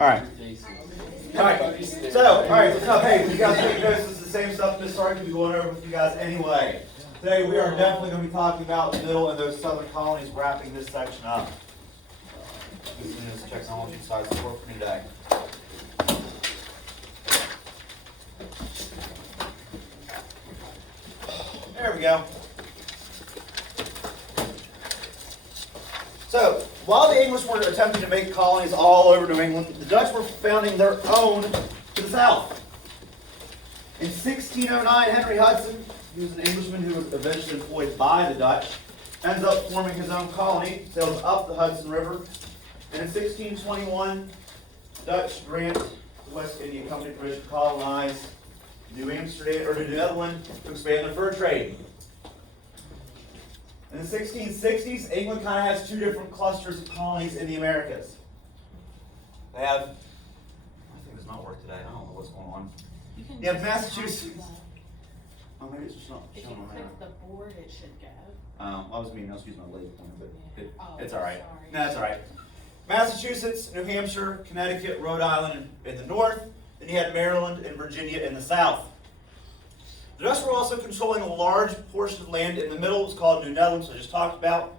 Alright. Alright, so, what's up? Hey, you guys take notes. This is the same stuff Miss Sark will be going over with you guys anyway. Today we are definitely going to be talking about the middle and those southern colonies, wrapping this section up. This is technology side support for today. There we go. So, while the English were attempting to make colonies all over New England, the Dutch were founding their own to the south. In 1609, Henry Hudson, he was an Englishman who was eventually employed by the Dutch, ends up forming his own colony, sails up the Hudson River, and in 1621, the Dutch grant the West India Company permission to colonize New Amsterdam, or New Netherlands, to expand their fur trade. In the 1660s, England kind of has two different clusters of colonies in the Americas. They have, I think it's not work today, I don't know what's going on. You have Massachusetts. Oh, maybe it's just not If you showing on there. click the board, it should go. I was using my laser pointer, but it's Oh, alright. sorry. No, it's alright. Massachusetts, New Hampshire, Connecticut, Rhode Island in the north. Then you had Maryland and Virginia in the south. The Dutch were also controlling a large portion of land in the middle. It was called New Netherlands, which I just talked about.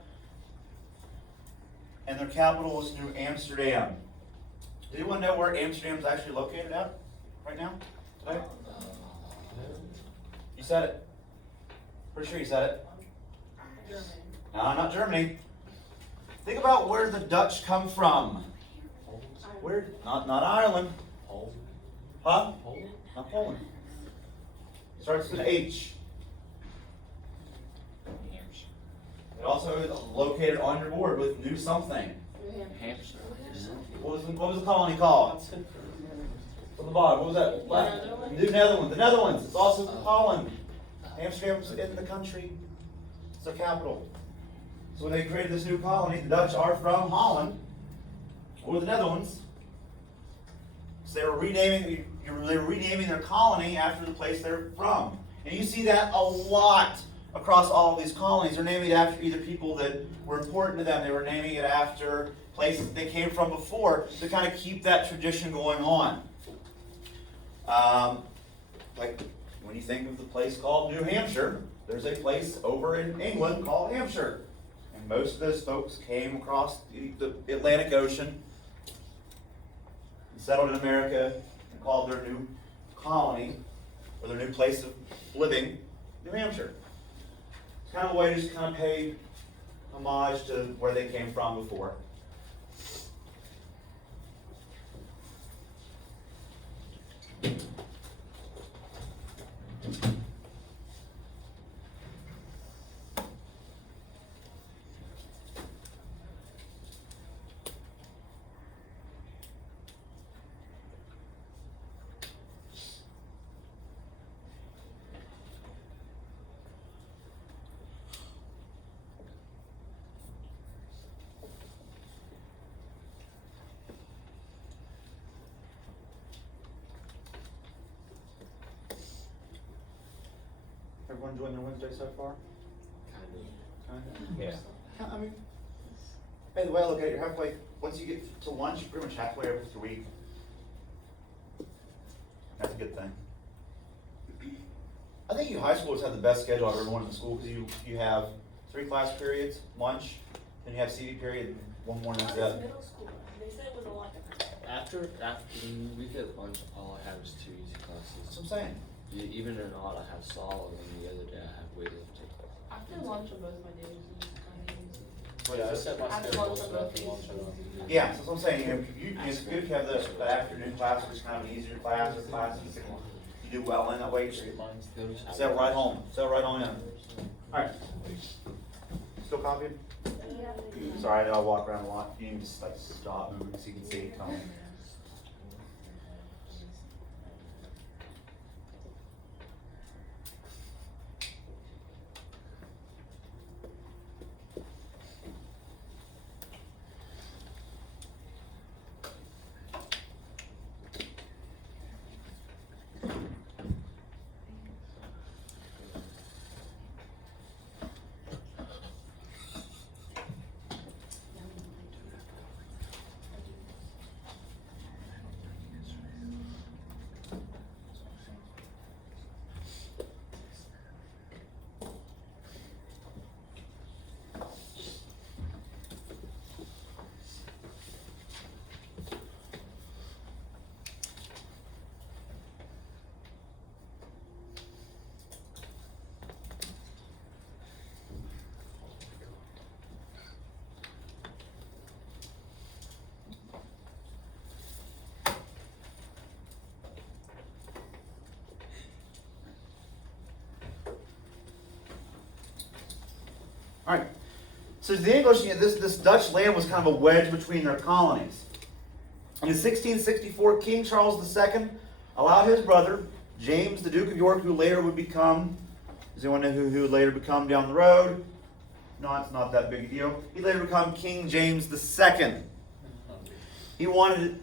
And their capital was New Amsterdam. Does anyone know where Amsterdam is actually located at right now? Today? You said it. Pretty sure you said it. German. No, not Germany. Think about where the Dutch come from. Where? Not Ireland. Huh? Not Poland. Starts with an H. It also is located on your board with New something. Hampshire. What was the colony called? From the bottom. What was that? What? New Netherlands. The Netherlands. It's also Holland. Amsterdam's in the country. It's their capital. So when they created this new colony, the Dutch are from Holland or the Netherlands. So they were renaming their colony after the place they're from. And you see that a lot across all of these colonies. They're naming it after either people that were important to them. They were naming it after places that they came from before to kind of keep that tradition going on. Like when you think of the place called New Hampshire, there's a place over in England called Hampshire. And most of those folks came across the Atlantic Ocean, settled in America, and called their new colony, or their new place of living, New Hampshire. It's kind of a way to just kind of pay homage to where they came from before. Everyone enjoying their Wednesday so far? Kind of. Yeah. I mean, hey, the way I look at it, you're halfway. Once you get to lunch, you're pretty much halfway over the week. That's a good thing. I think you high schoolers have the best schedule I've ever wanted in school because you have 3 class periods, lunch, then you have CV period, and one more next up. Middle school, they said it was a lot different. After we get lunch, all I have is 2 easy classes. That's what I'm saying. Even in odd, I have solid, and the other day I have weightlifting. After lunch on both my days is kind of easy. Wait, I set my After schedule lunch on so both after days lunch I is don't. easy. Yeah, so that's what I'm saying. It's good if you have the afternoon class, which is kind of an easier class, or classes you do well in that way. Set right home. Set right on in. Alright. Still copying? Sorry, I know I walk around a lot. You can just like stop moving so you can see it coming. Alright, so the English, this Dutch land was kind of a wedge between their colonies. In 1664, King Charles II allowed his brother, James, the Duke of York, who later would become, does anyone know who would later become down the road? No, it's not that big a deal. He later become King James II. He wanted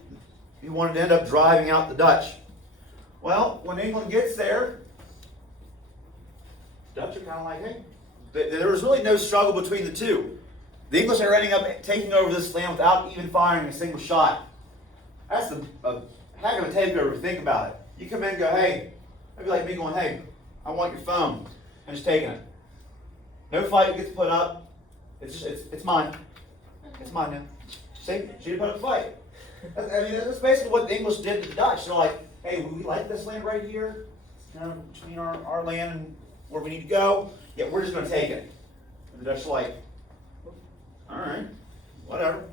to end up driving out the Dutch. Well, when England gets there, Dutch are kind of like, hey, there was really no struggle between the two. The English are ending up taking over this land without even firing a single shot. That's a heck of a takeover. Think about it. You come in and go, hey, that'd be like me going, hey, I want your phone, and just taking it. No fight gets put up. It's mine. It's mine now. See, she didn't put up a fight. I mean, that's basically what the English did to the Dutch. They're like, hey, we like this land right here. It's kind of between our land and where we need to go. Yeah, we're just going to take it. And the Dutch are like, all right, whatever.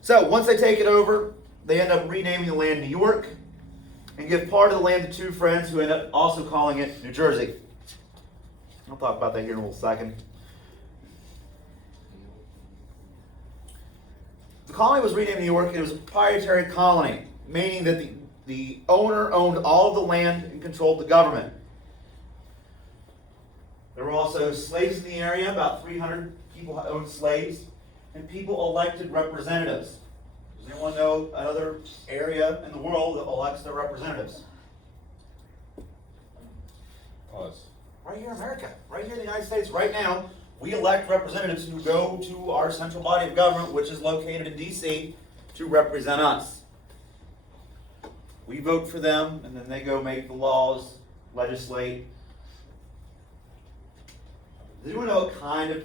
So once they take it over, they end up renaming the land New York and give part of the land to two friends who end up also calling it New Jersey. I'll talk about that here in a little second. The colony was renamed New York, and it was a proprietary colony, meaning that the owner owned all of the land and controlled the government. There were also slaves in the area. About 300 people owned slaves, and people elected representatives. Does anyone know another area in the world that elects their representatives? Us. Right here in America, right here in the United States, right now, we elect representatives who go to our central body of government, which is located in D.C., to represent us. We vote for them, and then they go make the laws, legislate. Does anyone know what kind of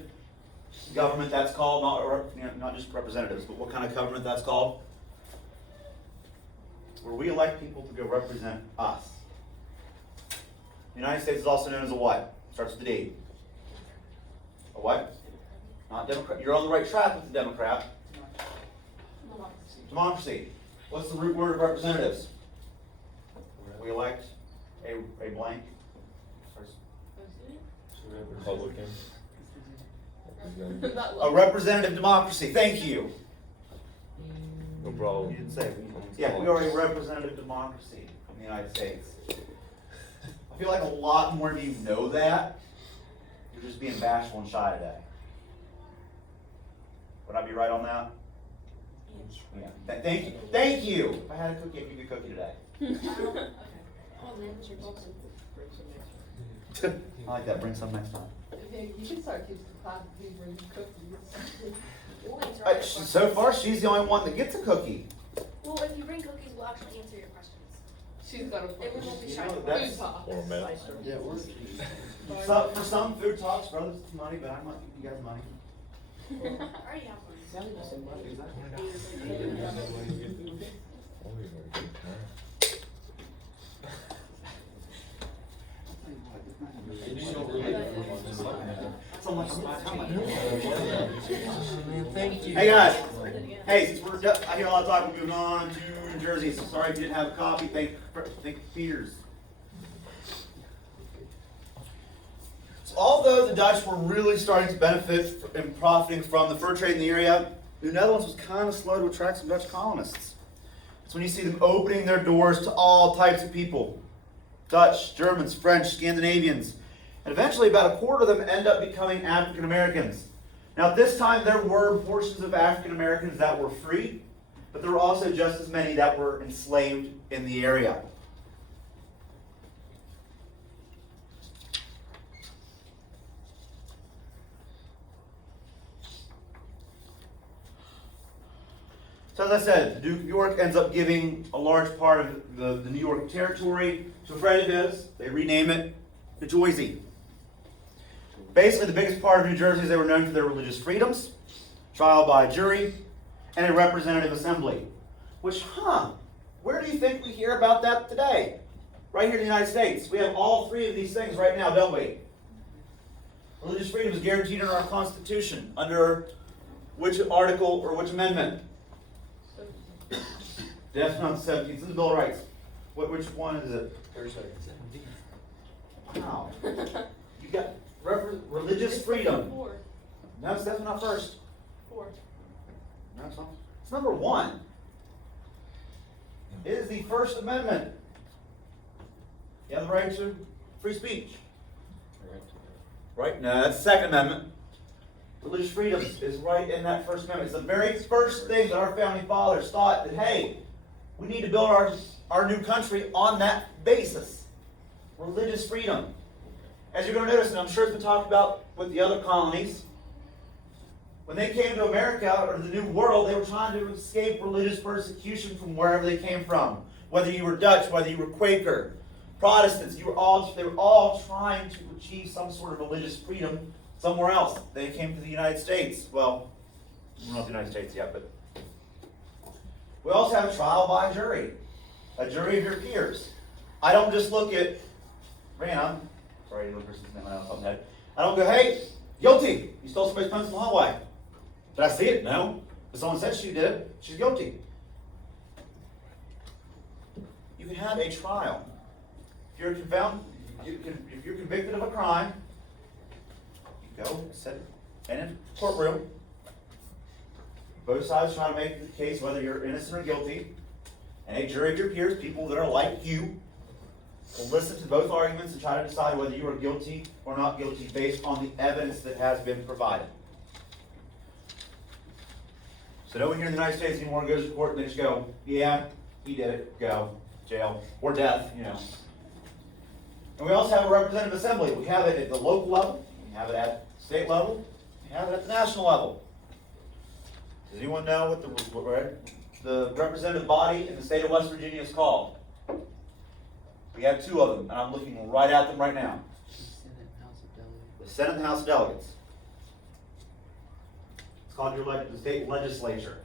government that's called? Not just representatives, but what kind of government that's called? Where we elect people to go represent us. The United States is also known as a what? Starts with a D. A what? Not Democrat. You're on the right track with the Democrat. Democracy. What's the root word of representatives? We elect a blank. Republican. A representative democracy. Thank you. No problem. You didn't say. Yeah, we are a representative democracy in the United States. I feel like a lot more of you know that. You're just being bashful and shy today. Would I be right on that? Yeah. Thank you. Thank you. If I had a cookie, I'd give you a cookie today. Okay. Oh, man, it's your box. I like that. Bring some next time. You should start keeping class people bring cookies. We'll answer all your questions. So far, she's the only one that gets a cookie. Well, if you bring cookies, we'll actually answer your questions. She's got a Then we won't be You shy. know, to that's- food talk. Or man. Yeah, we're. So, for some food talks, brothers, it's money, but I'm not giving you guys money. I already have one. Thank you. Hey guys, hey, since I hear a lot of talk, we're moving on to New Jersey. So sorry if you didn't have a copy. Thank Peters. So although the Dutch were really starting to benefit and profiting from the fur trade in the area, the Netherlands was kind of slow to attract some Dutch colonists. That's when you see them opening their doors to all types of people. Dutch, Germans, French, Scandinavians. And eventually about a quarter of them end up becoming African Americans. Now at this time there were portions of African Americans that were free, but there were also just as many that were enslaved in the area. So as I said, the Duke of York ends up giving a large part of the New York territory to a friend of his. They rename it New Jersey. Basically, the biggest part of New Jersey is they were known for their religious freedoms, trial by jury, and a representative assembly. Which, where do you think we hear about that today? Right here in the United States. We have all three of these things right now, don't we? Religious freedom is guaranteed in our Constitution. Under which article or which amendment? That's not the 17th. It's in the Bill of Rights. Which one is it? 32nd. Wow. You got religious freedom. 4. No, it's definitely not first. 4. No, it's not. It's number 1. It is the First Amendment. You have the right to free speech. Right? No, that's the Second Amendment. Religious freedom is right in that First Amendment. It's the very first thing that our founding fathers thought that, hey, we need to build our new country on that basis. Religious freedom. As you're going to notice, and I'm sure it's been talked about with the other colonies, when they came to America or the New World, they were trying to escape religious persecution from wherever they came from. Whether you were Dutch, whether you were Quaker, Protestants, they were all trying to achieve some sort of religious freedom somewhere else. They came to the United States. Well, we're not the United States yet, but we also have a trial by jury. A jury of your peers. I don't just look at Random. Sorry, I didn't person's name out of my head. I don't go, hey, guilty. You stole somebody's pencil in the hallway. Did I see it? No. But someone said she did. She's guilty. You can have a trial. If you're if you're convicted of a crime, you go sit in a courtroom. Both sides try to make the case whether you're innocent or guilty. And a jury of your peers, people that are like you, will listen to both arguments and try to decide whether you are guilty or not guilty based on the evidence that has been provided. So no one here in the United States anymore goes to court and they just go, yeah, he did it, go, jail, or death, you know. And we also have a representative assembly. We have it at the local level, we have it at state level, we have it at the national level. Does anyone know what the representative body in the state of West Virginia is called? We have 2 of them, and I'm looking right at them right now. The Senate and the House of Delegates. It's called the state legislature.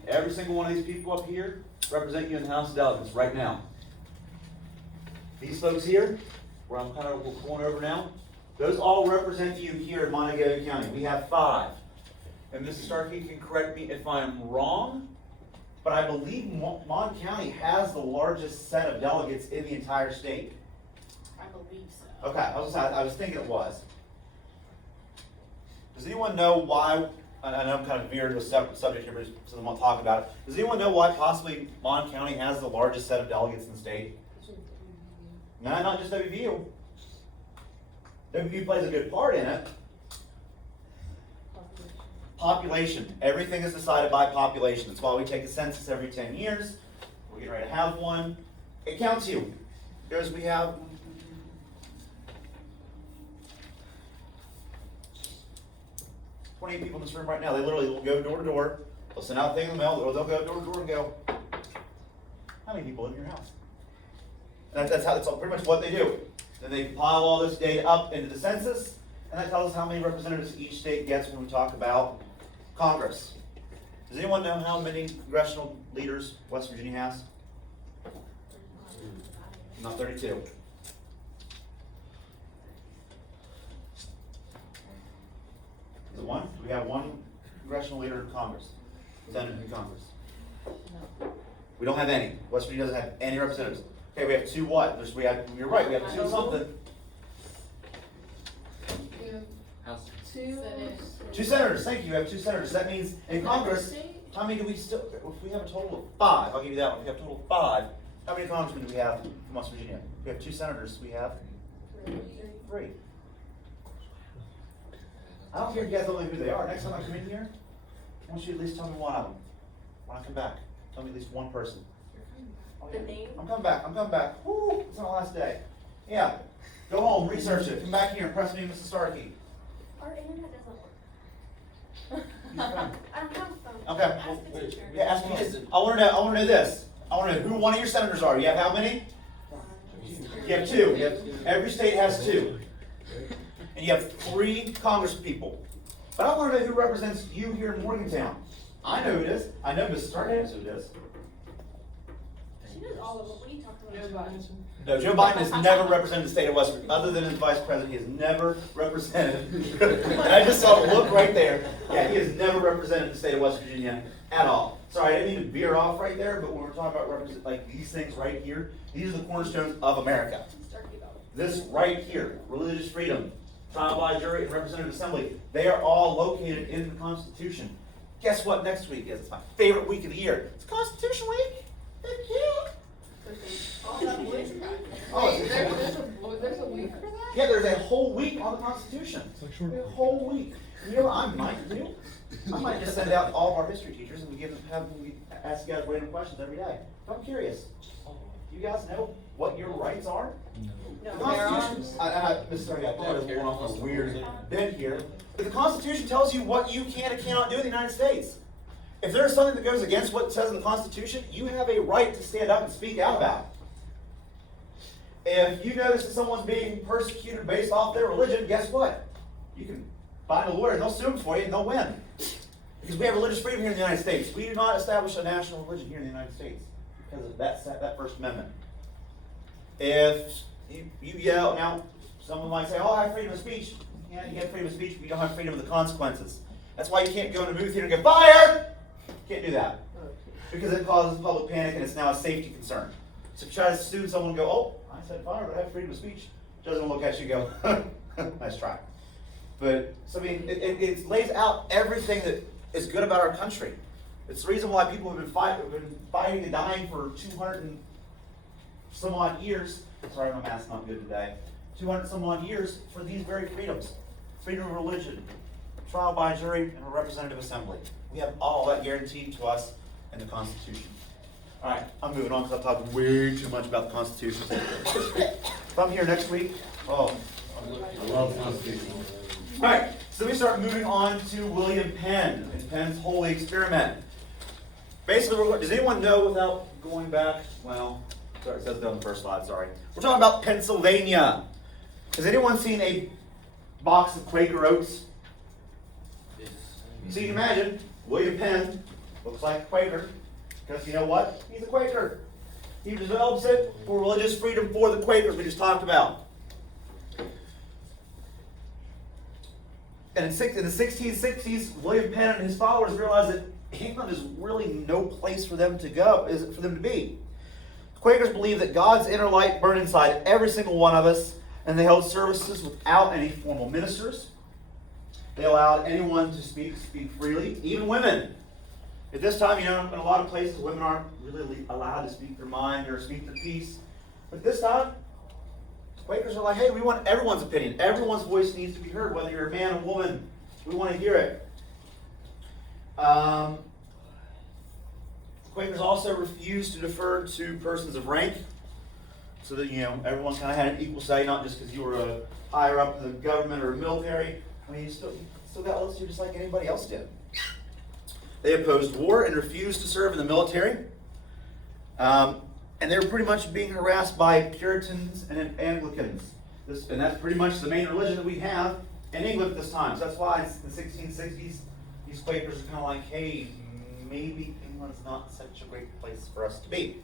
And every single one of these people up here represent you in the House of Delegates right now. These folks here, where I'm kind of going over now, those all represent you here in Montgomery County. We have 5. And Mrs. Starkey can correct me if I'm wrong, but I believe Mon County has the largest set of delegates in the entire state. I believe so. Okay, I was thinking it was. Does anyone know why, I know I'm kind of veered to a separate subject here, but so I won't talk about it. Does anyone know why possibly Mon County has the largest set of delegates in the state? No, not just WVU. WVU plays a good part in it. Population. Everything is decided by population. That's why we take a census every 10 years. We're getting ready to have one. It counts you. Because we have 20 people in this room right now. They literally will go door to door. They'll send out a thing in the mail. They'll go door to door and go, how many people live in your house? And that's pretty much what they do. Then they compile all this data up into the census, and that tells us how many representatives each state gets when we talk about Congress. Does anyone know how many congressional leaders West Virginia has? Not 32. Is it 1? Do we have 1 congressional leader in Congress? Senator in Congress? We don't have any. West Virginia doesn't have any representatives. Okay, we have 2 what? You're right, we have 2 something. House. 2. 2 senators, thank you. We have 2 senators. That means in Congress, how many do we still, if we have a total of 5, I'll give you that one. If we have a total of 5, how many congressmen do we have from West Virginia? We have 2 senators, we have 3. I don't care if you guys don't know who they are. Next time I come in here, I want you to at least tell me one of them. When I come back, tell me at least one person. The name? I'm coming back. Woo, it's our last day. Yeah, go home, research it, come back here, impress me, Mrs. Starkey. Our internet doesn't work. Use your phone. I don't have a phone. Okay. Ask the teacher. Yeah, ask me this. I want to know this. I want to know who one of your senators are. You have how many? You have 2. Every state has 2. And you have 3 congresspeople. But I want to know who represents you here in Morgantown. I know who it is. I know Mrs. Starkey knows who it is. She knows all of them. What are you talking about? No, Joe Biden has never represented the state of West Virginia. Other than as vice president, he has never represented. And I just saw it look right there. Yeah, he has never represented the state of West Virginia at all. Sorry, I didn't mean to veer off right there, but when we're talking about like these things right here, these are the cornerstones of America. Starkey about it. This right here, religious freedom, trial by jury, and representative assembly, they are all located in the Constitution. Guess what next week is? It's my favorite week of the year. It's Constitution Week. Heck yeah. All that week? Oh, Wait, there's a week for that? Yeah, there's a whole week on the Constitution. A whole week. You know what I might do? I might just send out all of our history teachers and we ask you guys random questions every day. I'm curious. Do you guys know what your rights are? The Constitution, Sorry, I thought it was going off a weird bend here. But the Constitution tells you what you can and cannot do in the United States. If there's something that goes against what it says in the Constitution, you have a right to stand up and speak out about it. If you notice that someone's being persecuted based off their religion, guess what? You can find a lawyer and they'll sue them for you and they'll win. Because we have religious freedom here in the United States. We do not establish a national religion here in the United States because of that First Amendment. If you yell, now someone might say, oh, I have freedom of speech. Yeah, you have freedom of speech, but you don't have freedom of the consequences. That's why you can't go in a movie theater and get fired. Can't do that. Because it causes public panic and it's now a safety concern. So if you try to sue someone and go, oh, I said fire, but I have freedom of speech, judge will look at you and go, nice try. But, so I mean, it lays out everything that is good about our country. It's the reason why people have been fighting and dying for 200 and some odd years. Sorry, my math's not good today. 200 some odd years for these very freedoms. Freedom of religion, trial by jury, and a representative assembly. We have all that guaranteed to us in the Constitution. All right, I'm moving on because I've talked way too much about the Constitution. If I'm here next week, oh, I love the Constitution. All right, so we start moving on to William Penn and Penn's Holy Experiment. Basically, does anyone know without going back? Well, sorry, it says that on the first slide, sorry. We're talking about Pennsylvania. Has anyone seen a box of Quaker Oats? So you can imagine, William Penn looks like a Quaker, because you know what? He's a Quaker. He develops it for religious freedom for the Quakers we just talked about. And in the 1660s, William Penn and his followers realized that England is really no place for them to go, for them to be. The Quakers believed that God's inner light burned inside every single one of us, and they held services without any formal ministers. They allowed anyone to speak freely, even women. At this time, in a lot of places, women aren't really allowed to speak their mind or speak their piece. But this time, the Quakers are like, hey, we want everyone's opinion. Everyone's voice needs to be heard, whether you're a man or woman. We want to hear it. The Quakers also refused to defer to persons of rank, so that everyone kind of had an equal say, not just because you were higher up in the government or military. I mean, you still got lists just like anybody else did. They opposed war and refused to serve in the military. And they were pretty much being harassed by Puritans and Anglicans. And that's pretty much the main religion that we have in England at this time. So that's why in the 1660s, these Quakers are kind of like, hey, maybe England's not such a great place for us to be.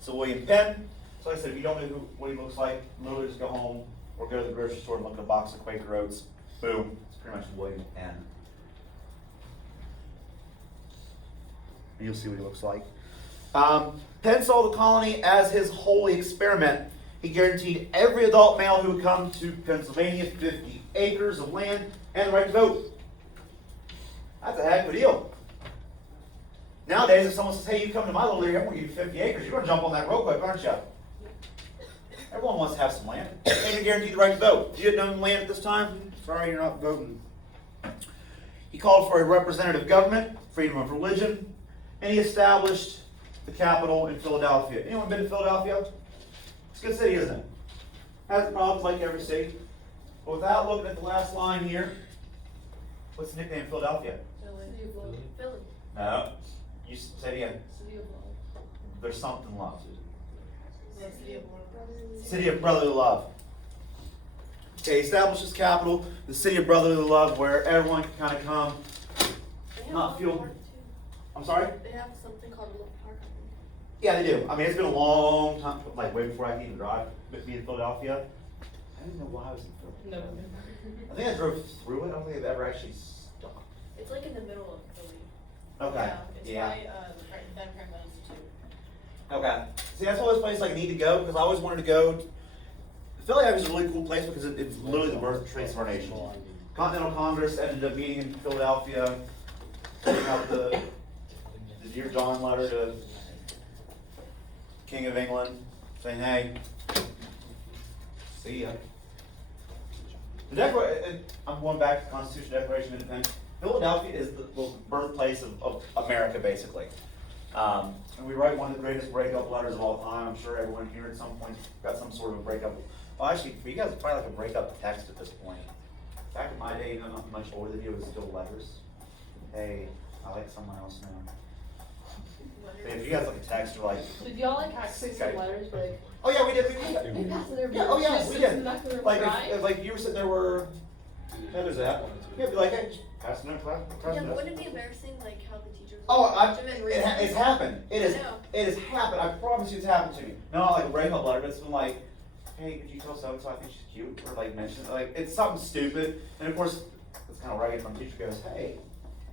So William Penn, so like I said, if you don't know what he looks like, literally just go home or go to the grocery store and look at a box of Quaker Oats. Boom. It's pretty much William Penn. And you'll see what he looks like. Penn saw the colony as his holy experiment. He guaranteed every adult male who would come to Pennsylvania 50 acres of land and the right to vote. That's a heck of a deal. Nowadays, if someone says, hey, you come to my little area, I'm going to give you 50 acres, you're going to jump on that real quick, aren't you? Everyone wants to have some land. And he guaranteed the right to vote. If you didn't own land at this time, sorry, you're not voting. He called for a representative government, freedom of religion, and he established the capital in Philadelphia. Anyone been to Philadelphia? It's a good city, isn't it? Has problems like every city. But without looking at the last line here, what's the nickname of Philadelphia? Philly. No. You say it again. City of Love. There's something love. City of Love. City of brotherly love. Okay, establishes capital, the city of brotherly love, where everyone can kind of come, They have not Love feel. Park, too. I'm sorry? They have something called Love Park. Yeah, they do. I mean, it's been a long time, like way before I could even drive, be in Philadelphia. I don't even know why I was in Philadelphia. No. I think I drove through it. I don't think I've ever actually stopped. It's like in the middle of Philly. Okay. It's Yeah. by Ben Franklin Institute. Okay. See, that's always a place I need to go because I always wanted to go to Philadelphia is a really cool place because it's literally the birthplace of our nation. Continental Congress ended up meeting in Philadelphia, putting out the Dear John letter to King of England, saying, hey, see ya. I'm going back to the Constitution Declaration of Independence. Philadelphia is the birthplace of America, basically. And we write one of the greatest breakup letters of all time. I'm sure everyone here at some point got some sort of a breakup. Well, actually, for you guys, it's probably like a breakup text at this point. Back in my day, you know, not much older than you, it was still letters. Hey, I like someone else now. But if you guys like a text, you're like, Did y'all like actually send letters like? oh yeah, we did. Hey, pass it over. Yeah, oh yeah, we did. Like Like if like you were sitting there where, how does that? Yeah, be like, hey, pass it in class. Yeah, but wouldn't it be embarrassing, like, how the teachers? Oh, would judge him and it's happened. It I know. has happened. I promise you, it's happened to me. No, not like a breakup letter, but it's been like, hey, could you tell so and so I think she's cute, or like mention like it's something stupid, and of course it's kind of ragged when the teacher goes, hey,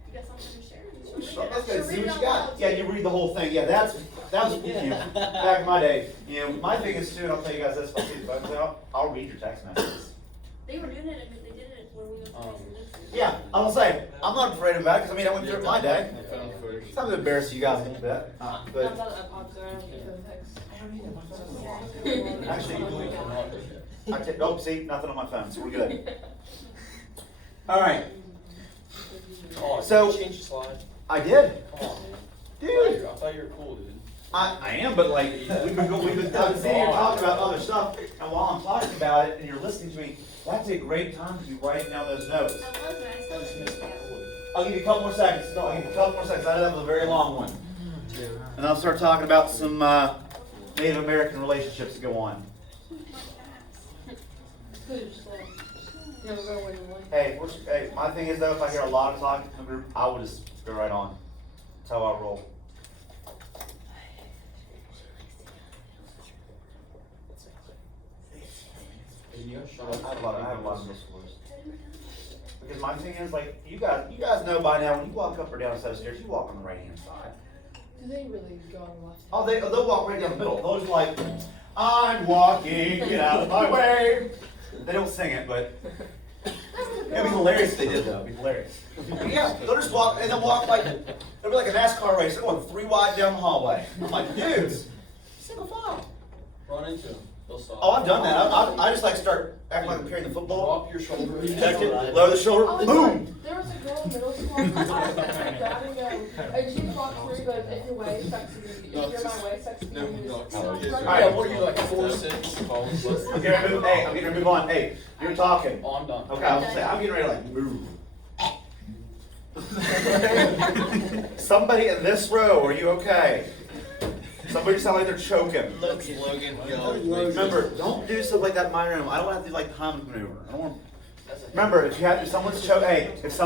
You got something to share? let's go see what you got. Yeah, you read the whole thing. Yeah, that was you know, back in my day. You know, my thing is too, and I'll tell you guys this. If I see the phone, I'll read your text messages. They were doing it, they did it when we went to Yeah, I will say I'm not afraid of that because I mean I went through it in my day. It's not embarrassing you guys a little bit, but actually, oh, see, nothing on my phone, so we're good. All right, Oh, So- did you change the slide? I did, Come on, dude. I thought you were cool, dude. I am, but like I've been sitting here talking about other stuff, and while I'm talking about it and you're listening to me, that's a great time to be writing down those notes. I was, but I still didn't miss that. I'll give you a couple more seconds. No, I'll give you a couple more seconds. I know that was a very long one. And I'll start talking about some Native American relationships that go on. Hey, my thing is though, if I hear a lot of talking from the group, I will just go right on. That's how I roll. I have a lot of whistleblowers. Because my thing is like you guys know by now when you walk up or down a set of stairs, you walk on the right hand side. Do they really go on the left? Oh, they'll walk right down the middle. Those are like, I'm walking, get out of my way. They don't sing it, but it'd be hilarious if they did though. It'd be hilarious. Yeah, they'll just walk and they'll walk like it'll be like a NASCAR race. They're going 3 wide down the hallway. I'm like, dudes, single file. Run into him, he'll stop. Oh, I've done that. I just like start acting like I'm carrying the football. Drop your shoulder. Check it, lower the shoulder, Oh, boom. there was a girl in middle school who was grabbing and she walked through, but if your waist sucks to be, if you're my waist sucks to be, Yeah, what are you, like 4'6"? I'm getting ready to move. Hey, I'm getting ready to move on. Hey, you're talking. Oh, I'm done. Okay, I was gonna say I'm getting ready to like move. Somebody in this row, are you okay? Somebody sound like they're choking. Let's Logan go. Remember, don't do stuff like that in my room. I don't want to do like the Heimlich maneuver. I don't want. Remember, if someone's choking, hey, this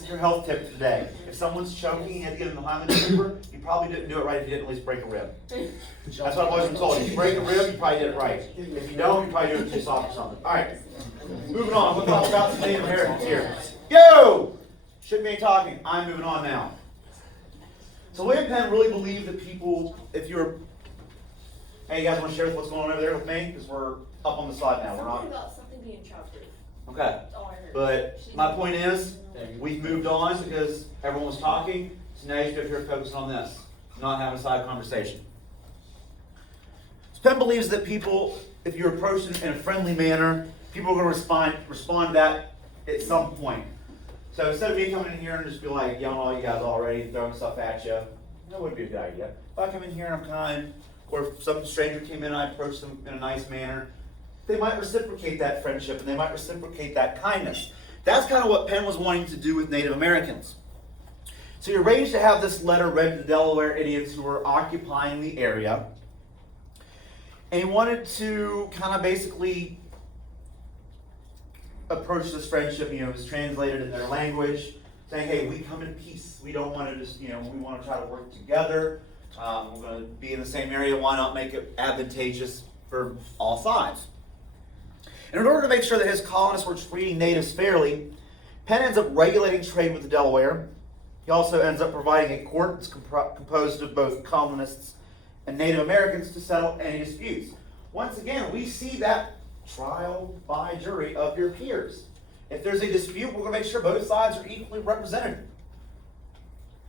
is your health tip today. If someone's choking, you have to get them the Heimlich maneuver. You probably didn't do it right if you didn't at least break a rib. That's what I've always been told. If you break a rib, you probably did it right. If you don't, you probably do it too soft or something. All right, moving on. We'll talk about some Native Americans here. Yo, shouldn't be talking. I'm moving on now. So William Penn really believed that people, if you're, hey, you guys want to share what's going on over there with me? Because we're up on the slide now. We're Something not. about something being childproof. Okay. That's all I heard. But my point is, we've moved on because everyone was talking. So now you should here focusing on this, not having a side conversation. So Penn believes that people, if you approach them in a friendly manner, people are going to respond to that at some point. So instead of me coming in here and just be like yelling at all you guys already, throwing stuff at you, that would be a good idea. If I come in here and I'm kind, or if some stranger came in and I approached them in a nice manner, they might reciprocate that friendship and they might reciprocate that kindness. That's kind of what Penn was wanting to do with Native Americans. So he arranged to have this letter read to the Delaware Indians who were occupying the area. And he wanted to kind of basically approach this friendship, it was translated in their language, saying, hey, we come in peace. We don't want to just, we want to try to work together. We're going to be in the same area. Why not make it advantageous for all sides? And in order to make sure that his colonists were treating natives fairly, Penn ends up regulating trade with the Delaware. He also ends up providing a court that's composed of both colonists and Native Americans to settle any disputes. Once again, we see that trial by jury of your peers. If there's a dispute, we're going to make sure both sides are equally represented.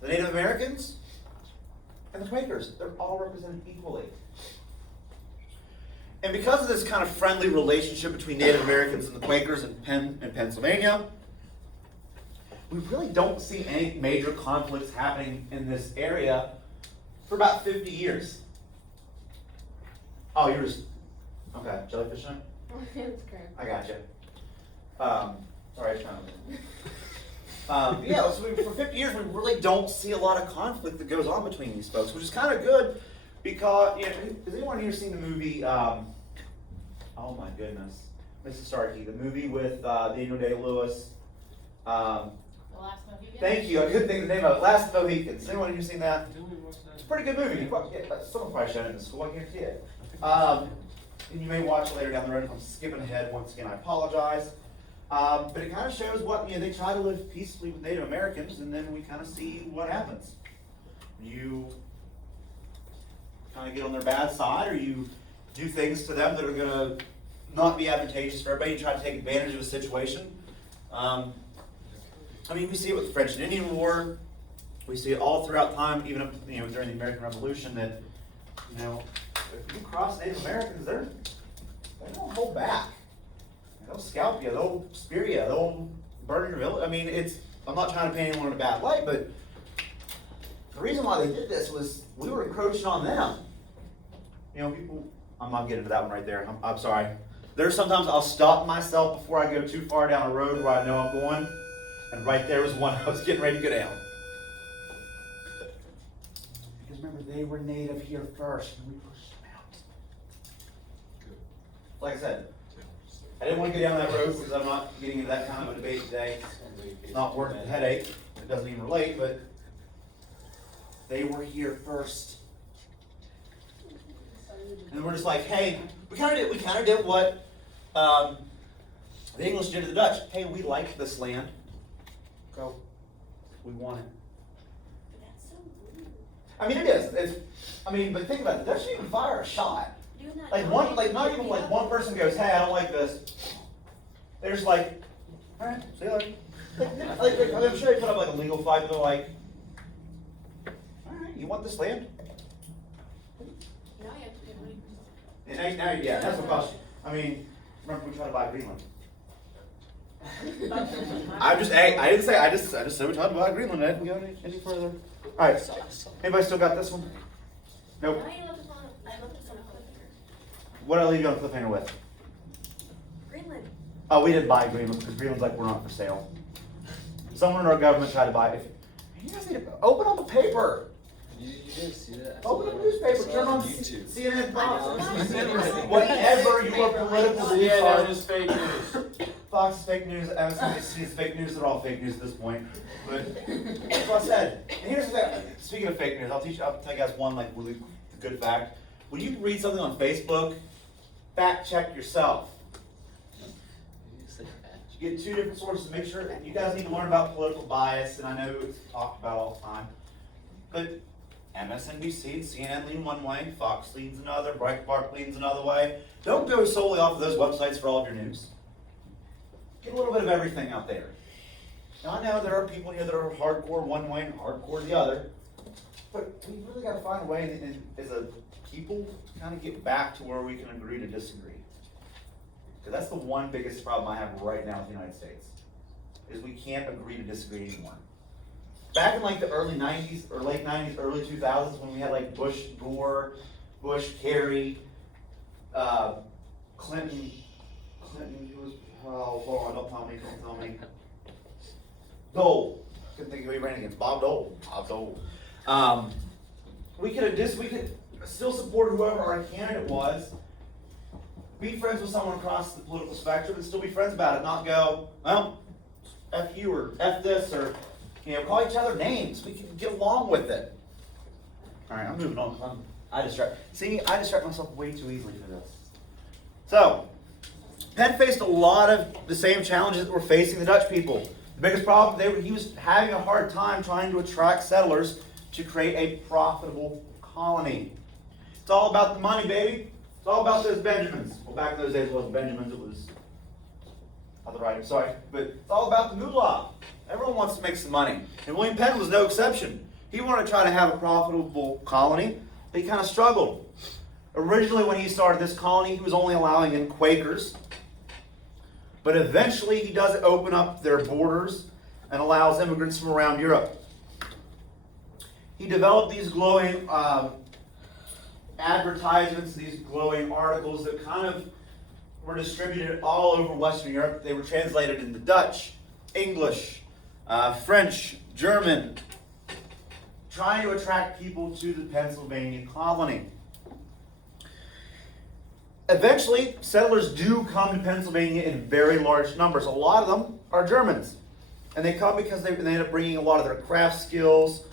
The Native Americans and the Quakers, they're all represented equally. And because of this kind of friendly relationship between Native Americans and the Quakers in Pennsylvania, we really don't see any major conflicts happening in this area for about 50 years. Oh, you're just, okay, jellyfish night? It's great. I got you. Sorry, I was trying to. Yeah, so for 50 years, we really don't see a lot of conflict that goes on between these folks, which is kind of good because, you know, has anyone here seen the movie, oh my goodness, Mrs. Starkey, the movie with Daniel Day-Lewis? The Last Mohican? Thank you, I couldn't think of the name of it. Last Mohicans. Has anyone here seen that? It's a pretty good movie. Someone probably showed it in school, I guarantee it. And you may watch it later down the road. If I'm skipping ahead, once again, I apologize. But it kind of shows what, you know, they try to live peacefully with Native Americans, and then we kind of see what happens. You kind of get on their bad side, or you do things to them that are going to not be advantageous for everybody. You try to take advantage of a situation. I mean, we see it with the French and Indian War. We see it all throughout time, even up, you know, during the American Revolution, that, you know, if you cross Native Americans, they don't hold back. They'll scalp you, they'll spear you, they'll burn your village. I mean, I'm not trying to paint anyone in a bad light, but the reason why they did this was we were encroaching on them. You know, people, I'm not getting into that one right there. I'm sorry. There's sometimes I'll stop myself before I go too far down a road where I know I'm going, and right there was one I was getting ready to go down. Because remember, they were native here first, and we pushed them out. Like I said, I didn't want to go down that road because I'm not getting into that kind of a debate today. It's not worth the headache. It doesn't even relate, but they were here first. And we're just like, hey, we kind of did what the English did to the Dutch. Hey, we like this land. Go. We want it. That's so weird. I mean, it is. But think about it. The Dutch didn't even fire a shot. Doing that Like now, not even like one person goes, hey, I don't like this. They're just like, all right, see you later. Like, I'm sure they put up like a legal fight, but they're like, all right, you want this land? Now you have to pay money. And now, yeah, that's what cost. I mean, remember we tried to buy Greenland. I didn't say. I just said we tried to buy Greenland. I didn't go any further. All right. Anybody still got this one? Nope. Now you left us on a cliffhanger. What did I leave you on cliffhanger with? Greenland. Oh, we didn't buy Greenland because Greenland's like we're not for sale. Someone in our government tried to buy it. You guys need to open up the paper. You didn't see that? Open up the newspaper. Turn on YouTube. CNN, Fox. I Whatever your political beliefs Yeah, are. that was fake news. Fox is fake news, MSNBC is fake news, they're all fake news at this point. But that's what I said. And here's the thing, speaking of fake news, I'll tell you guys one like really good fact. When you read something on Facebook, fact check yourself. You get two different sources, make sure, you guys need to learn about political bias, and I know it's talked about all the time. But MSNBC and CNN lean one way, Fox leans another, Breitbart leans another way. Don't go solely off of those websites for all of your news. Get a little bit of everything out there. Now I know there are people here that are hardcore one way and hardcore the other, but we really got to find a way as a people to kind of get back to where we can agree to disagree. Because that's the one biggest problem I have right now with the United States, is we can't agree to disagree anymore. Back in like the early 90s, or late 90s, early 2000s, when we had like Bush, Gore, Bush, Kerry, Clinton, who was, oh, hold on, don't tell me. Dole. Couldn't think of who he ran against. Bob Dole. We could still support whoever our candidate was, be friends with someone across the political spectrum, and still be friends about it, not go, well, F you or F this, or, you know, call each other names. We can get along with it. All right, I'm moving on. I distract myself way too easily for this. So, Penn faced a lot of the same challenges that were facing the Dutch people. The biggest problem, he was having a hard time trying to attract settlers to create a profitable colony. It's all about the money, baby. It's all about those Benjamins. Well, back in those days, it wasn't Benjamins, it was other writing, sorry. But it's all about the moolah. Everyone wants to make some money. And William Penn was no exception. He wanted to try to have a profitable colony, but he kind of struggled. Originally, when he started this colony, he was only allowing in Quakers. But eventually, he does open up their borders and allows immigrants from around Europe. He developed these glowing advertisements, these glowing articles that kind of were distributed all over Western Europe. They were translated into Dutch, English, French, German, trying to attract people to the Pennsylvania colony. Eventually, settlers do come to Pennsylvania in very large numbers. A lot of them are Germans. And they come because they end up bringing a lot of their craft skills,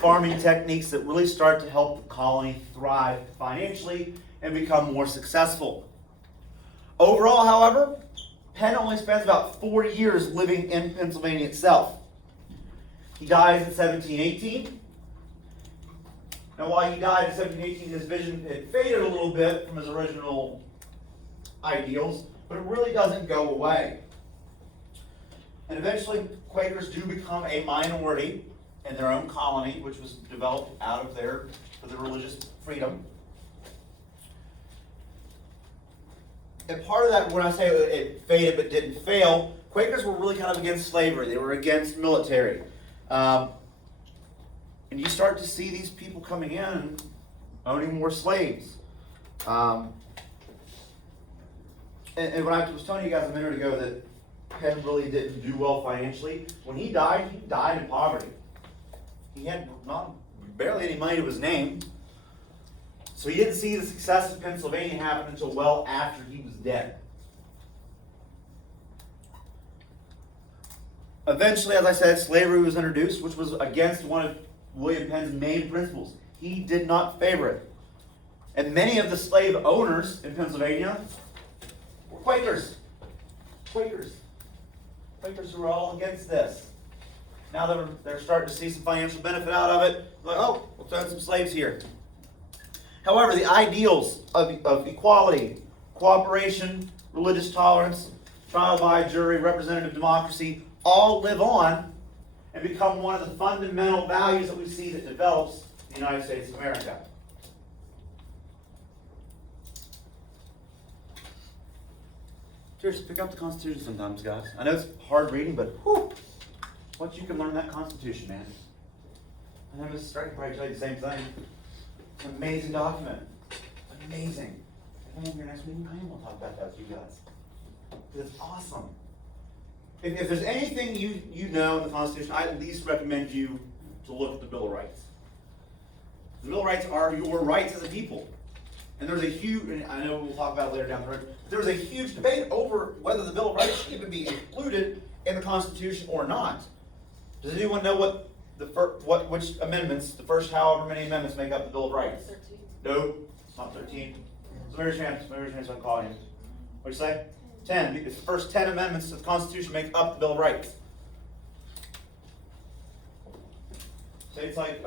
farming techniques that really start to help the colony thrive financially and become more successful. Overall, however, Penn only spends about 4 years living in Pennsylvania itself. He dies in 1718. Now, while he died in 1718, his vision had faded a little bit from his original ideals, but it really doesn't go away. And eventually, Quakers do become a minority in their own colony, which was developed out of there for their religious freedom. And part of that, when I say it faded but didn't fail, Quakers were really kind of against slavery. They were against military. And you start to see these people coming in and owning more slaves. And when I was telling you guys a minute ago that Penn really didn't do well financially, when he died in poverty. He had barely any money to his name. So he didn't see the success of Pennsylvania happen until well after he was dead. Eventually, as I said, slavery was introduced, which was against one of William Penn's main principles. He did not favor it. And many of the slave owners in Pennsylvania were Quakers. Quakers who were all against this. Now they're starting to see some financial benefit out of it. Like, oh, we'll throw some slaves here. However, the ideals of equality, cooperation, religious tolerance, trial by jury, representative democracy, all live on and become one of the fundamental values that we see that develops the United States of America. Seriously, pick up the Constitution sometimes, guys. I know it's hard reading, but whew, once you can learn that Constitution, man. And Mrs. Strike can probably tell you the same thing. It's an amazing document. Amazing. If I'm here next week, I will talk about that with you guys. Because it's awesome. If there's anything you know in the Constitution, I at least recommend you to look at the Bill of Rights. The Bill of Rights are your rights as a people. And there's a huge, and I know we'll talk about it later down the road, there's a huge debate over whether the Bill of Rights should even be included in the Constitution or not. Does anyone know which amendments, the first however many amendments make up the Bill of Rights? 13. No, it's not 13. So Mary's chance, I'm calling you. What'd you say? 10. Because the first 10 amendments to the Constitution make up the Bill of Rights. States like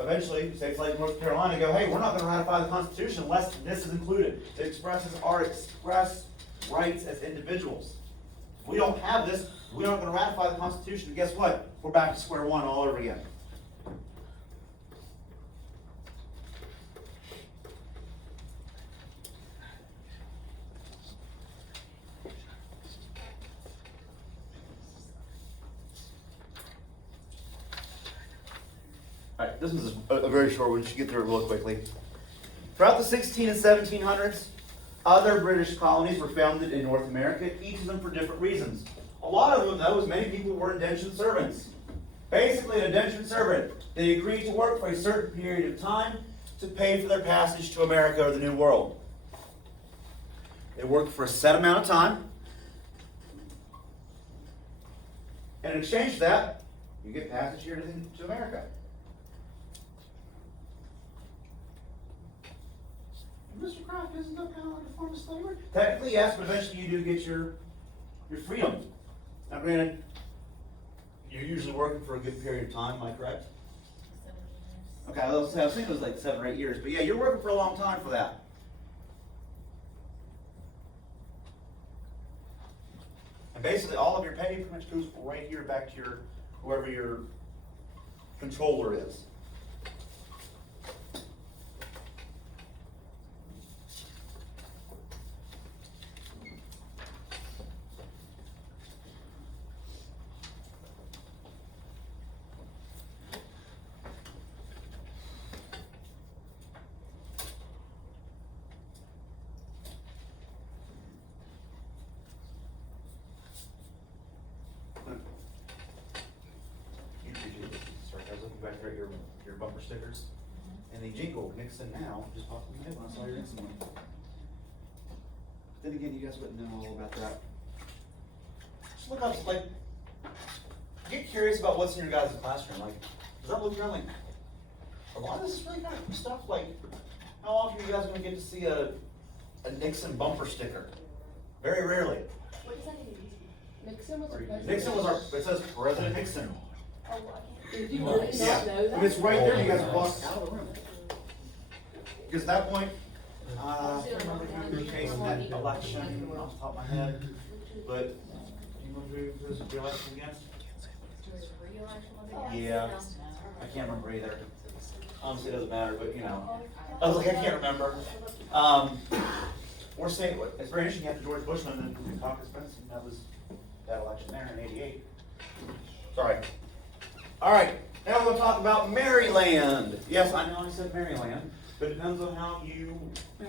North Carolina go, hey, we're not going to ratify the Constitution unless this is included. It expresses our express rights as individuals. If we don't have this, we're not going to ratify the Constitution. And guess what? We're back to square one all over again. All right, this is a very short one. We should get through it real quickly. Throughout the 16 and 1700s, other British colonies were founded in North America, each of them for different reasons. A lot of them, though, as many people were indentured servants. Basically, an indentured servant. They agreed to work for a certain period of time to pay for their passage to America or the New World. They worked for a set amount of time. And in exchange for that, you get passage here to America. Mr. Kraft, isn't that kind of like a form of slavery? Technically, yes, but eventually you do get your freedom. Now, granted, you're usually working for a good period of time, am I correct? 7 years. Okay, I was thinking it was like 7 or 8 years, but yeah, you're working for a long time for that. basically all of your pay pretty much goes right here back to your, whoever your controller is. Sorry, I was looking back there at your bumper stickers. And the jingle, Nixon Now, just popped in my head when I saw your Nixon one. Then again, you guys wouldn't know all about that. Just look up, like, get curious about what's in your guys' classroom. Like, does that look around like, a lot of this is really kind of cool stuff. Like, how often are you guys gonna get to see a Nixon bumper sticker? Very rarely. What does that even mean? Nixon was our president. Nixon was our, it says President Nixon. Oh, I can't. Did you really Yeah, not know that? and it's right there, you guys walk out of the room. Because at that point, I can't remember who was facing that election off the top of my head, but do you remember who was the election against? Yeah, I can't remember either. Honestly, it doesn't matter, but you know, I was like, I can't remember. We're saying, it's very interesting after George Bush went in Congress, that was that election there in '88. Sorry. All right, now we're going to talk about Maryland. Yes, I know I said Maryland, but it depends on how you,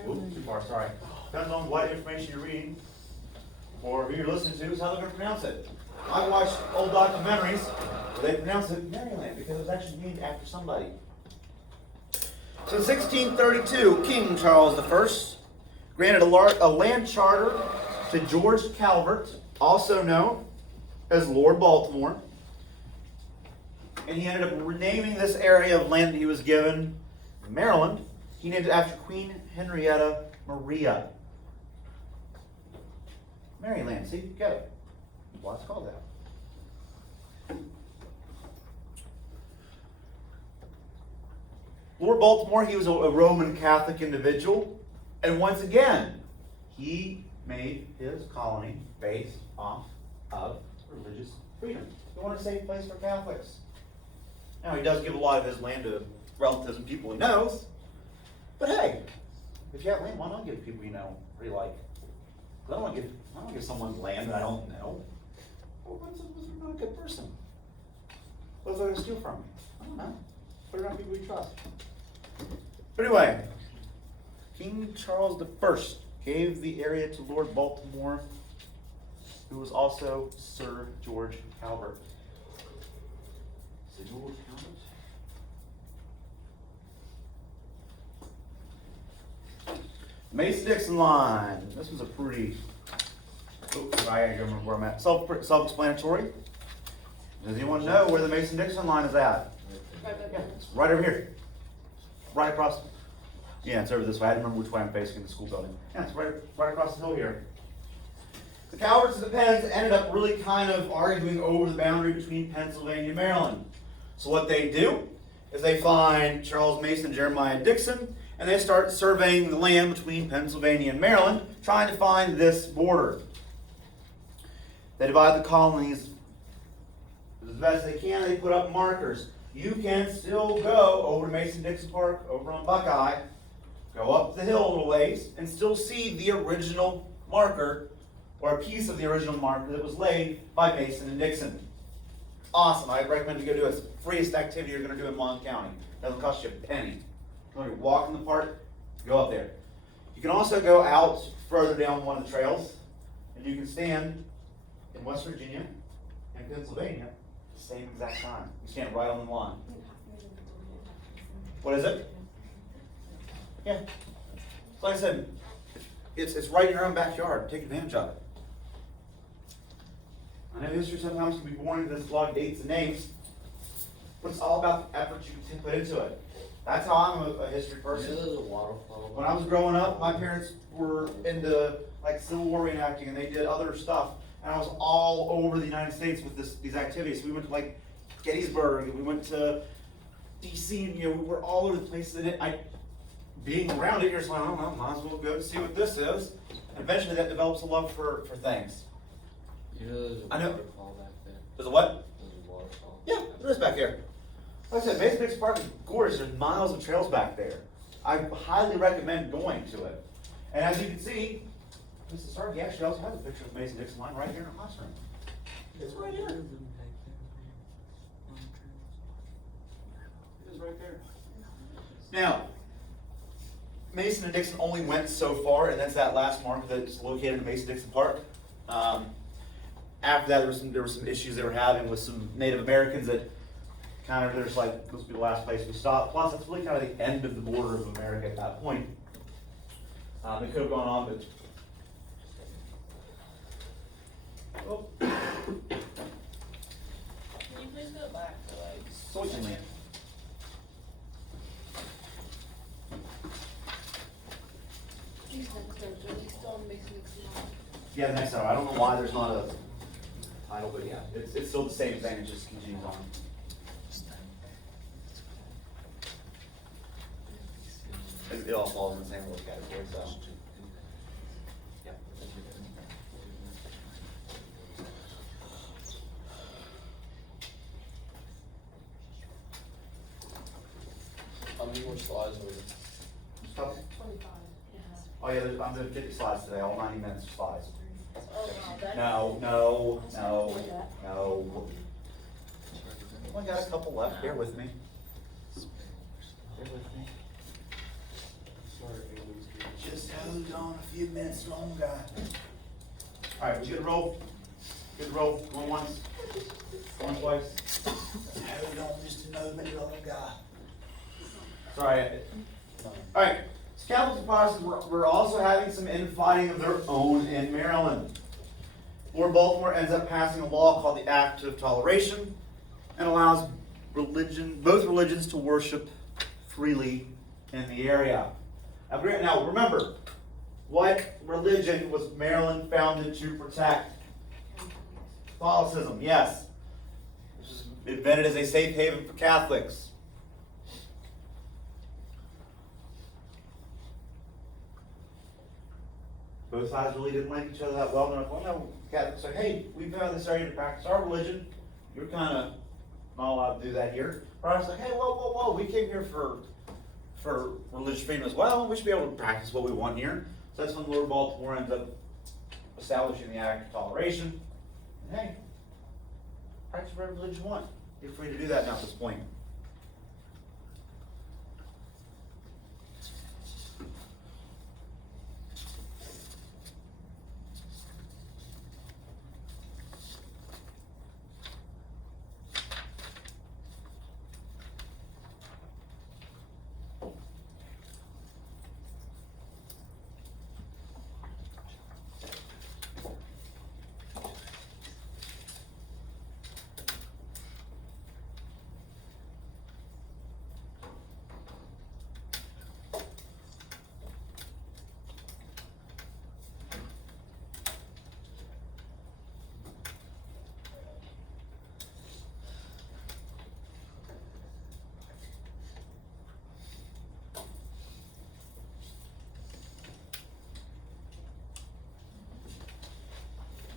oops, too far, sorry. Depends on what information you're reading or who you're listening to is how they're going to pronounce it. I watched old documentaries where they pronounce it Maryland because it was actually named after somebody. So in 1632, King Charles I granted a land charter to George Calvert, also known as Lord Baltimore. And he ended up renaming this area of land that he was given, Maryland. He named it after Queen Henrietta Maria. Maryland, see, get it. Why it's called that. Lord Baltimore, he was a Roman Catholic individual. And once again, he made his colony based off of religious freedom. He wanted a safe place for Catholics. Now, he does give a lot of his land to relatives and people he knows. But hey, if you have land, why not give people you know, really like? I don't want to give someone land that I don't know. Well, what's not a good person? What's they going to steal from me? I don't know. Put it around people we trust. But anyway, King Charles I gave the area to Lord Baltimore, who was also Sir George Calvert. Sir George Calvert? Mason-Dixon line. This was a pretty, oops, I gotta remember where I'm at. Self-explanatory. Does anyone know where the Mason-Dixon line is at? Yeah, it's right over here. Right across. Yeah, it's over this way. I don't remember which way I'm facing the school building. Yeah, it's right across the hill here. The Calverts and the Penns ended up really kind of arguing over the boundary between Pennsylvania and Maryland. So what they do is they find Charles Mason and Jeremiah Dixon, and they start surveying the land between Pennsylvania and Maryland, trying to find this border. They divide the colonies as best they can. They put up markers. You can still go over to Mason-Dixon Park, over on Buckeye, go up the hill a little ways, and still see the original marker, or a piece of the original marker that was laid by Mason and Dixon. Awesome. I recommend you go do it. It's the freest activity you're going to do in Mon County. It doesn't cost you a penny. You want to walk in the park, go up there. You can also go out further down one of the trails, and you can stand in West Virginia and Pennsylvania at the same exact time. You stand right on the line. What is it? Yeah. So like I said, it's right in your own backyard. Take advantage of it. I know history sometimes can be boring because it's a lot of dates and names, but it's all about the effort you can put into it. That's how I'm a history person. You know there's a waterfall? When I was growing up, my parents were into like Civil War reenacting, and they did other stuff. And I was all over the United States with these activities. We went to like Gettysburg, and we went to DC, and we were all over the place. And being around it, you're just like, oh, well, might as well go see what this is. And eventually, that develops a love for things. You know there's a I know. waterfall back there? There's a what? There's a waterfall. Yeah, there is back here. Like I said, Mason Dixon Park is gorgeous. There's miles of trails back there. I highly recommend going to it. And as you can see, Mrs. Starkey actually also has a picture of Mason Dixon line right here in her classroom. It's right here. It is right there. Now, Mason and Dixon only went so far, and that's that last marker that's located in Mason Dixon Park. After that, there were some issues they were having with some Native Americans that kind of, they're just like, this will be the last place we stop. Plus, it's really kind of the end of the border of America at that point. It could have gone on, but. Oh, Can you please go back to like? soybean. He's next to it, he's still makes me smile. Yeah, the next hour. I don't know why there's not a title, but yeah, it's still the same thing. It just continues on. It all falls in the same little category, so. Yeah. How many more slides are there? Stop. 25. Oh yeah, I'm doing 50 slides today, all 90 minutes of slides. Oh wow, that's. No. I got a couple left, bear with me. Bear with me. Just hold on a few minutes longer. Alright, we good to roll? Good to roll, going once, going twice. Hold on just a moment longer. Sorry. Alright, Scalpels and Protestants were also having some infighting of their own in Maryland. Lord Baltimore ends up passing a law called the Act of Toleration and allows both religions to worship freely in the area. Now remember, what religion was Maryland founded to protect? Catholicism, yes. This was invented as a safe haven for Catholics. Both sides really didn't like each other that well. They're like, well, no, Catholics said, hey, we found this area to practice our religion. You're kind of not allowed to do that here. Protestants like, hey, whoa, we came here for religious freedom as well. We should be able to practice what we want here. So that's when Lord Baltimore ends up establishing the Act of Toleration. And hey, practice whatever religion you want. You're free to do that now at this point.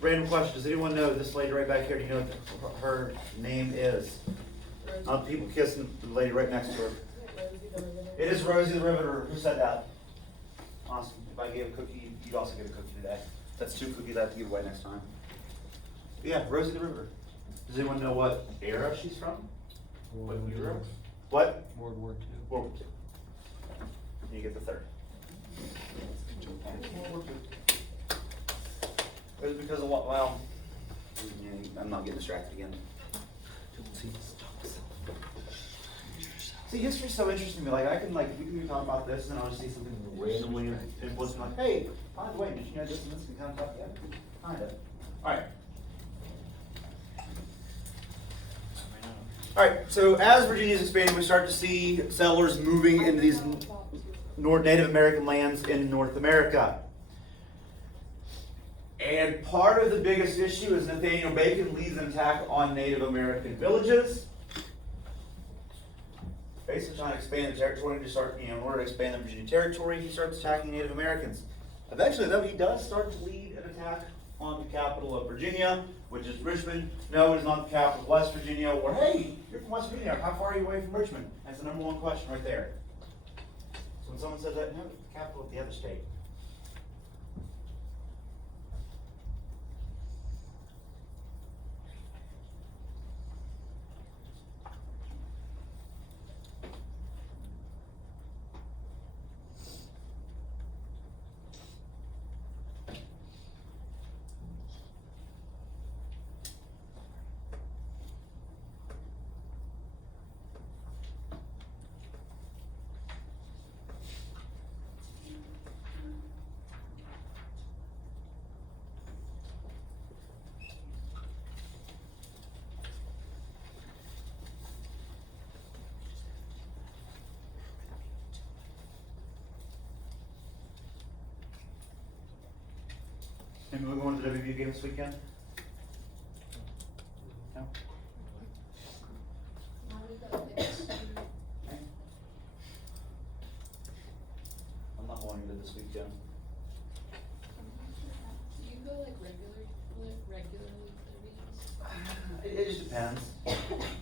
Random question, does anyone know this lady right back here, do you know what her name is? Not the people kissing the lady right next to her. It is Rosie the Riveter. Who said that? Awesome. If I gave a cookie, you'd also get a cookie today. That's 2 cookies I have to give away next time. But yeah, Rosie the Riveter. Does anyone know what era she's from? What era? What? World War II. World War II. You get the third. World War II. It was because of what, well, yeah, I'm not getting distracted again. See, history's so interesting to me. Like, we can be talking about this, and then I'll just see something randomly influence me. Like, hey, by the way, did you know this and this can kind of talk together? Kind of. Alright. Alright, so as Virginia's expanding, we start to see settlers moving into these Native American lands in North America. And part of the biggest issue is Nathaniel Bacon leads an attack on Native American villages. Basically trying to expand the territory and in order to expand the Virginia territory, he starts attacking Native Americans. Eventually, though, he does start to lead an attack on the capital of Virginia, which is Richmond. No, it is not the capital of West Virginia. Or hey, you're from West Virginia. How far are you away from Richmond? That's the number one question right there. So when someone says that, no, it's the capital of the other state. Maybe we're going to the WVU game this weekend? No? I'm not going to this weekend. Do you go like regularly to the meetings? It just depends.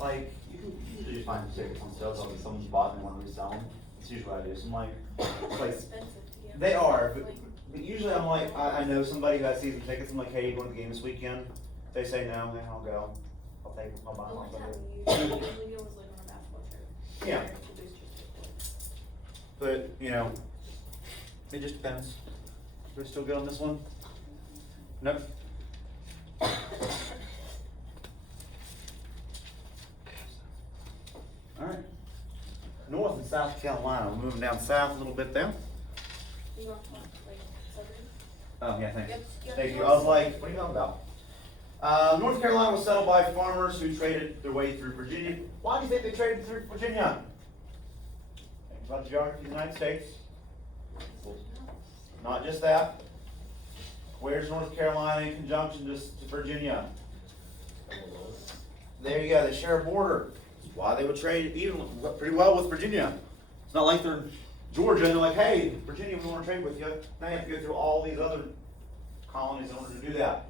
Like, you can usually just find tickets on sale, like someone's bought and they want to resell them. That's usually what I do. So I'm like, it's like, Expensive to get. they are, but usually I'm like, I know somebody who has season tickets. I'm like, hey, you going to the game this weekend? If they say no, then I'll go. I'll take them, I'll buy The them. only I'll time take we them. usually go was like on a basketball trip. Yeah. Or to boosters. But, you know, it just depends. We're still good on this one? Nope. Alright. North and South Carolina, we're moving down south a little bit there. You want to like suburbs? Oh, yeah, thanks. Yep. Thank you. I was like, what are you talking about? North Carolina was settled by farmers who traded their way through Virginia. Why do you think they traded through Virginia? Think about the geography of the United States. Not just that. Where's North Carolina in conjunction to Virginia? There you go, they share a border. That's why they would trade even pretty well with Virginia. It's not like they're in Georgia and they're like, hey, Virginia, we want to trade with you. Now you have to go through all these other colonies in order to do that.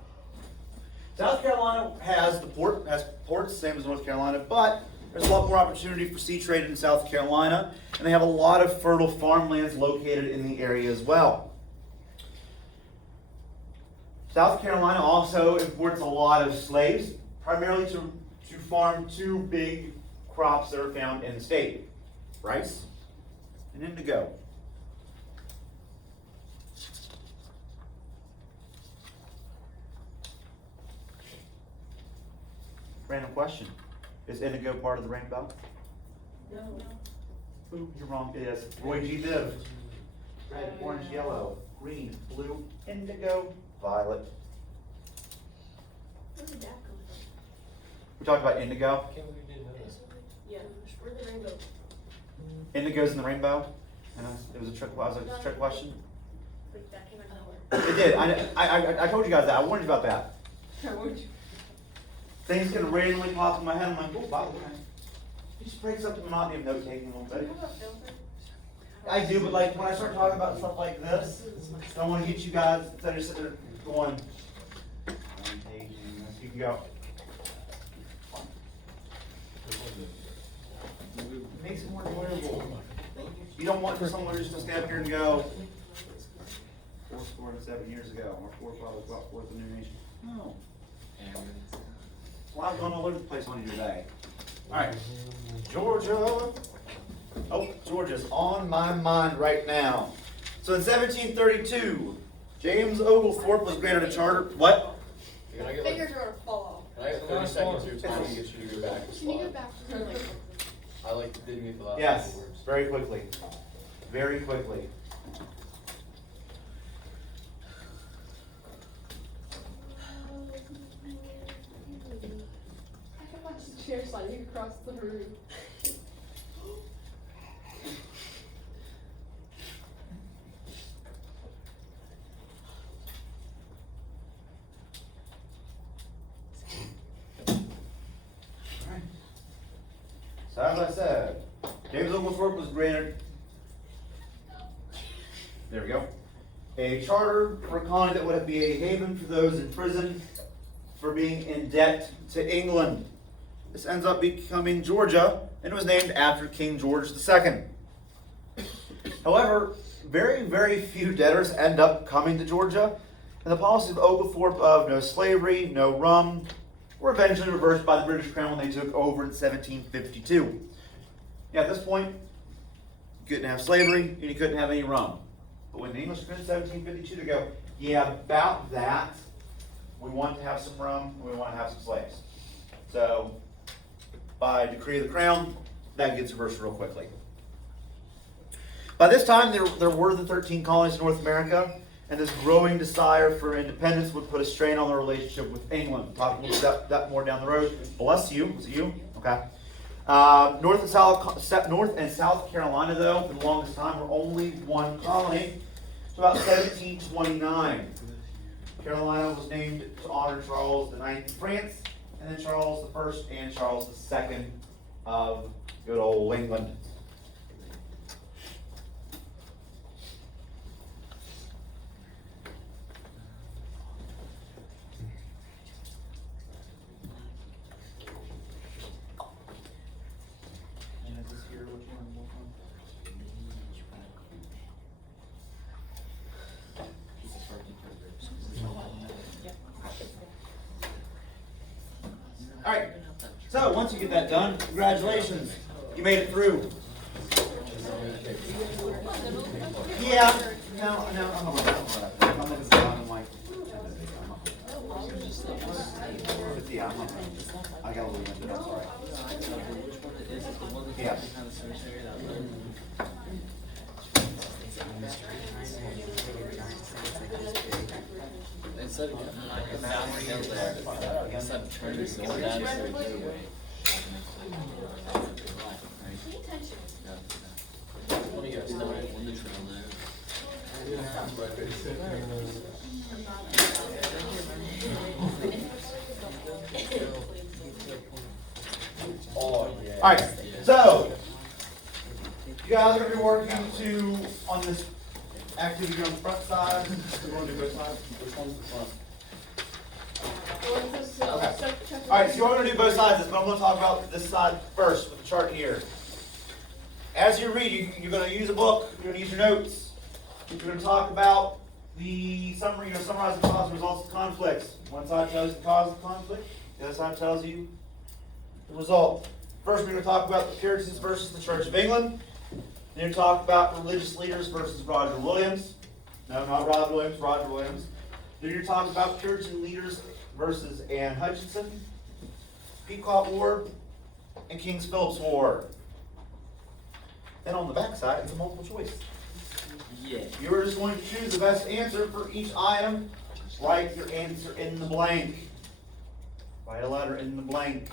South Carolina has ports, same as North Carolina, but there's a lot more opportunity for sea trade in South Carolina, and they have a lot of fertile farmlands located in the area as well. South Carolina also imports a lot of slaves, primarily to farm two big crops that are found in the state: rice and indigo. Random question. Is indigo part of the rainbow? No. Ooh, you're wrong. It is. Roy G. Biv. Red, orange, yellow, green, blue, indigo, violet. Where did that come from? We talked about indigo. Yeah, where's the rainbow? Indigo's in the rainbow. And it was a trick. Was it a trick question? Like that came out of nowhere. It did. I told you guys that. I warned you about that. Things can randomly pop in my head. I'm like, oh, by the way. It just breaks up the monotony of note taking a little Do you bit. have a filter? I do, but like when I start talking about stuff like this, I don't want to get you guys that are sitting there going. You can go. Makes it more enjoyable. You don't want someone who's just gonna stand up here and go 407 years ago, or 4th of New Nation. No. Well, I'm going all over the place on you today. All right, Georgia. Oh, Georgia's on my mind right now. So in 1732, James Oglethorpe was granted a charter. What? Can I get Fingers like, are gonna fall can I get 30 seconds of your time to get you to go back to Can you go slide? back to like? I like to dig me for that. Yes, very quickly. Very quickly. I can watch the chair sliding across the room. Alright. So as I said, James Oglethorpe was granted. There we go. a charter for a colony that would be a haven for those in prison for being in debt to England. This ends up becoming Georgia, and it was named after King George II. However, very, very few debtors end up coming to Georgia, and the policies of Oglethorpe of no slavery, no rum, were eventually reversed by the British Crown when they took over in 1752. Yeah, at this point, you couldn't have slavery, and you couldn't have any rum. But when the English came in 1752, they go, yeah, about that, we want to have some rum, and we want to have some slaves. So, by decree of the crown, that gets reversed real quickly. By this time, there were the 13 colonies in North America, and this growing desire for independence would put a strain on the relationship with England. Talk about that more down the road. Bless you. Was it you? Okay. North and South Carolina, though, for the longest time, were only one colony. So about 1729, Carolina was named to honor Charles IX of France, and then Charles I and Charles II of good old England. Alright, so once you get that done, congratulations, you made it through. Yeah, no, I'm not like, yeah, I got a little bit, that's alright. Yeah. Instead of instead of turning it going down, so we do away. What do you guys know? On the trail Alright, so you guys are going to be working on this activity on the front side. We're going to do both sides. Which one's the front? Okay. Alright, so you're going to do both sides of this, but I'm going to talk about this side first with the chart here. As you read, you're going to use a book, you're going to use your notes. You're going to talk about the summary, summarize the cause and results of conflicts. One side tells you the cause of the conflict, the other side tells you the result. First, we're going to talk about the Puritans versus the Church of England. Then we're going to talk about religious leaders versus Roger Williams. No, not Roger Williams, Roger Williams. Then you're talking about Puritan leaders versus Anne Hutchinson, Pequot War, and King Philip's War. Then on the back side is a multiple choice. Yeah. You're just going to choose the best answer for each item. Write your answer in the blank. Write a letter in the blank.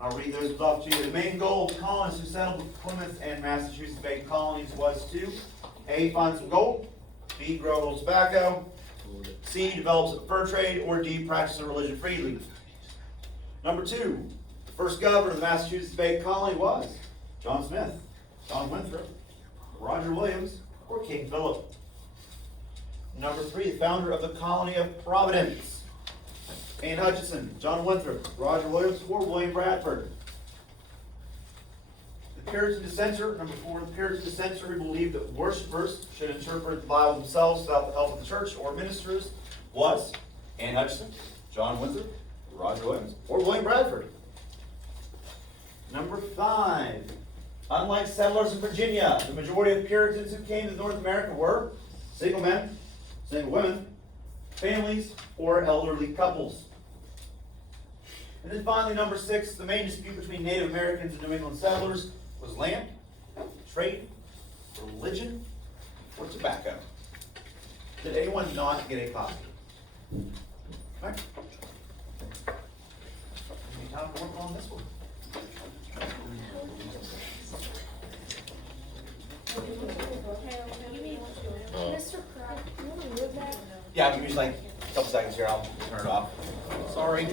I'll read those off to you. The main goal of the colonists who settled with Plymouth and Massachusetts Bay colonies was to A. Find some gold, B. Grow a little tobacco, C. Develop a fur trade, or D. Practice a religion freely. Number 2, the first governor of the Massachusetts Bay colony was John Smith, John Winthrop, Roger Williams, or King Philip. Number 3, the founder of the colony of Providence, Anne Hutchinson, John Winthrop, Roger Williams, or William Bradford. The Puritan dissenter, number 4, the Puritan dissenter who believed that worshippers should interpret the Bible themselves without the help of the church or ministers was Anne Hutchinson, John Winthrop, Roger Williams, or William Bradford. Number 5, unlike settlers in Virginia, the majority of Puritans who came to North America were single men, single women, families, or elderly couples. And then finally, number 6, the main dispute between Native Americans and New England settlers was land, trade, religion, or tobacco. Did anyone not get a copy? Okay. Any time to work on this one? Mr. Pratt, you want to move that? Yeah, give me just like a couple seconds here. I'll turn it off. Sorry.